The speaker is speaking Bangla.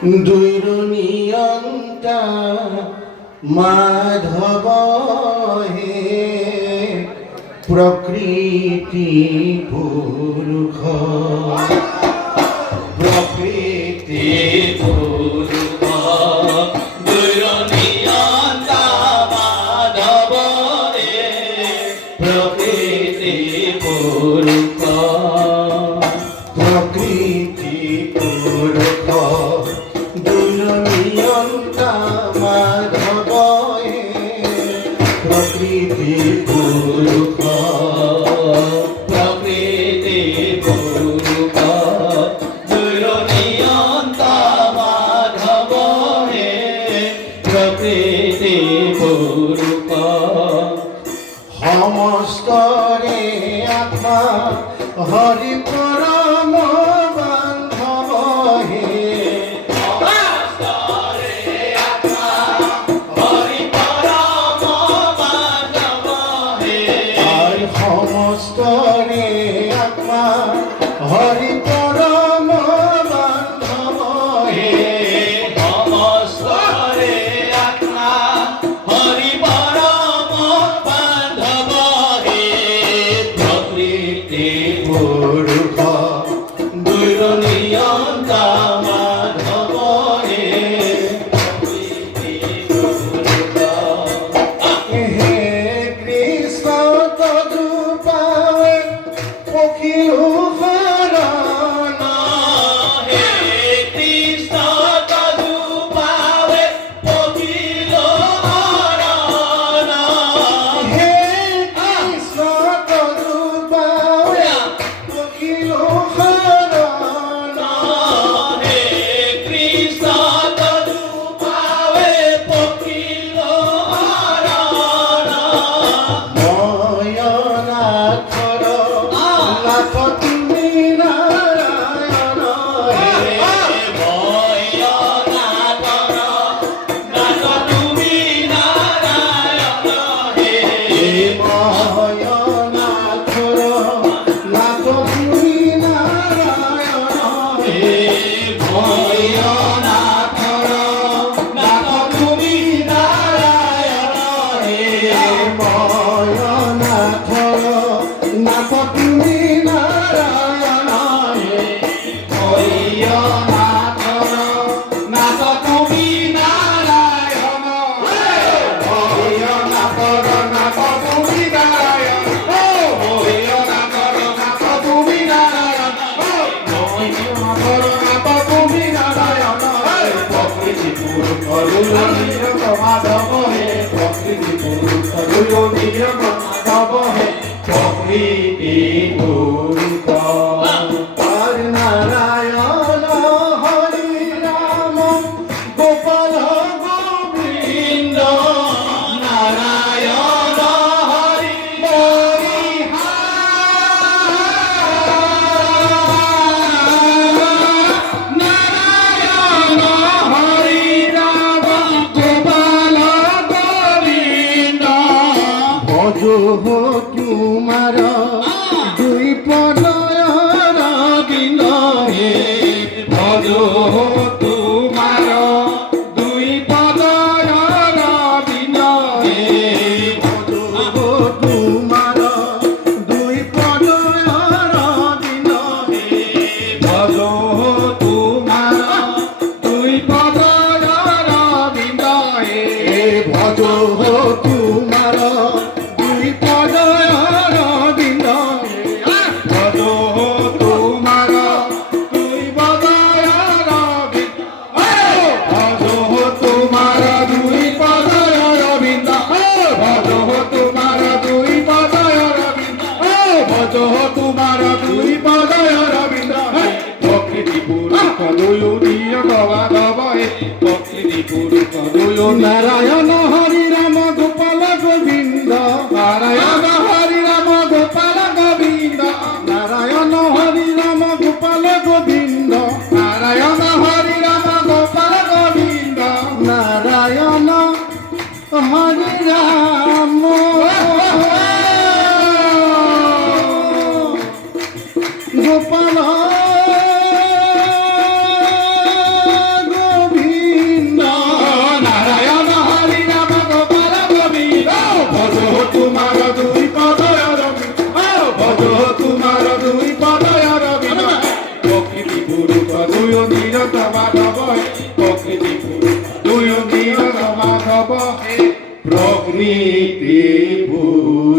দুইর নিয়ন্তা মাধব হে প্রকৃতি পুরুষ প্রকৃতি পুরুষ দুইর নিয়ন্তা মাধব হে প্রকৃতি পুরুষ প্রকৃতি পুরুষ দুর্নিয়ন্তা মাধব হে প্রকৃতি পুরুষ প্রকৃতি পুরুষ দুর্নিয়ন্তা মাধব হে প্রকৃতি পুরুষ সমস্তরে আত্মা হরি পরম বান্ধব হে সমস্তরে আত্মা হরি পরম বান্ধব হে সমস্তরে আত্মা হরি পরম বান্ধব হে প্রকৃতি পুরুষ দুইর নিয়ন্তা মাধব হে প্রকৃতি পুরুষ হে কৃষ্ণ তদুপায়ে পখিলু হরণ হে কৃষ্ণ তদুপায়ে পখিলু হরণ হে কৃষ্ণ তদুপায়ে পখিলু হরণ হে কৃষ্ণ তদুপায়ে পখিলু হরণ নয়নাথর নাথ তুমি নারায়ণ হে নয়নাথর নাথ তুমি নারায়ণ হে নয়নাথর নাথ তুমি নারায়ণ হে নয়নাথর নাথ তুমি নারায়ণ হে নয়নাথর নাথ তুমি নারায়ণ হে নয়নাথর নাথ তুমি নারায়ণ নয়নাথর নাথ তুমি নারায়ণ নয়নাথর নাথ তুমি নারায়ণ নয়নাথর নাথ তুমি নারায়ণ প্রকৃতি পুরুষ দুর্নিয়ন্তা মাধব হে প্রকৃতি পুরুষ দুর্নিয়ন্তা মাধব হে প্রকৃতি পুরুষ আর নারায়ণ হরি রাম গোপাল গোবিন্দ নারায়ণ হরি নারায়ণ হরি রাম গোপাল গোবিন্দ ভজ তোমার দুই পদয়র বিন্দ হে ভজ তোমার দুই পদয়র বিন্দ হে ভজ তোমার দুই পদয়র বিন্দ হে ভজ তোমার দুই পদয়র বিন্দ হে ভজ তোমার দুই পদয়র বিন্দ হে ভজ তোমার দুই পদয়র বিন্দ ভজ তোমার দুই পদয়র বিন্দ ভজ তোমার দুই পদয়র বিন্দ ভজ তোমার দুই পদয়র বিন্দ প্রকৃতি পুরুষ দুর্নিয়ন্তা মাধব হে প্রকৃতি পুরুষ নারায়ণ হরি রাম গোপাল গোবিন্দ নারায়ণ হরি রাম গোপাল গোবিন্দ নারায়ণ হরি রাম গোপাল গোবিন্দ নারায়ণ হরি রাম গোপাল গোবিন্দ নারায়ণ হরি রাম গোপাল প্রকৃতি ভূ